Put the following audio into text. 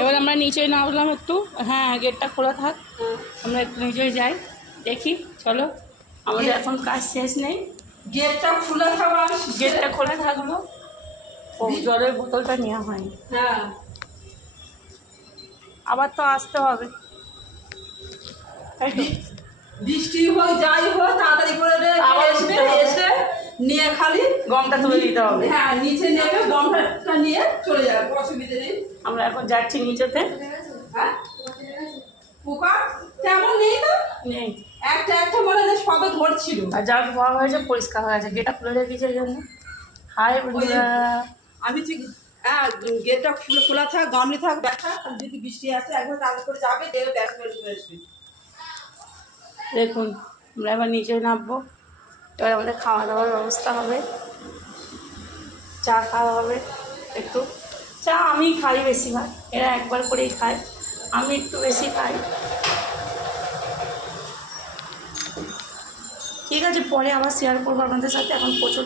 এবার আমরা নিচে নামলাম একটু। হ্যাঁ, গেটটা খোলা থাক, আমরা একটু নিচে যাই, দেখি। চলো, আমাদের এখন কাজ শেষ নেই। গেটটা খোলা থাকবে, গেটটা খোলা থাকলো। ও, জলের বোতলটা নেওয়া হয়নি। হ্যাঁ, আবার তো আসতে হবে, তাই তো? বৃষ্টি হোক যাই হোক তাড়াতাড়ি করে আবার আসবে, উঠতে হবে। এসে নিয়ে খালি গমটা তুলে দিতে হবে। হ্যাঁ, নিচে নেবে, গমটা নিয়ে চলে যাবে, অসুবিধা নেই। আমরা এখন যাচ্ছি নিচেতে। হ্যাঁ, পোকা তেমন নেই তো, নেই। একটা একটা মনে হয় সবে ধরছিল। আর যা ধোয়া হয়েছে পরিষ্কার হয়ে গেছে, গেটটা খুলে রেখেছে এই জন্য। হাই বন্ধুরা, আমি ঠিক হ্যাঁ, গেটটা খোলা থাক, গামলি থাক, দেখা যদি বৃষ্টি আসে একবার তাড়াতাড়ি করে যাবে, দেবে ব্যাস করে আসবে। দেখুন আমরা এবার নিচে নামবো। এবার আমাদের খাওয়া দাওয়ার ব্যবস্থা হবে, চা খাওয়া হবে একটু। চা আমি খাই বেশিরভাগ, এরা একবার করেই খায়, আমি একটু বেশি খাই। ঠিক আছে, পরে আবার শেয়ার করবো আপনাদের সাথে। এখন প্রচুর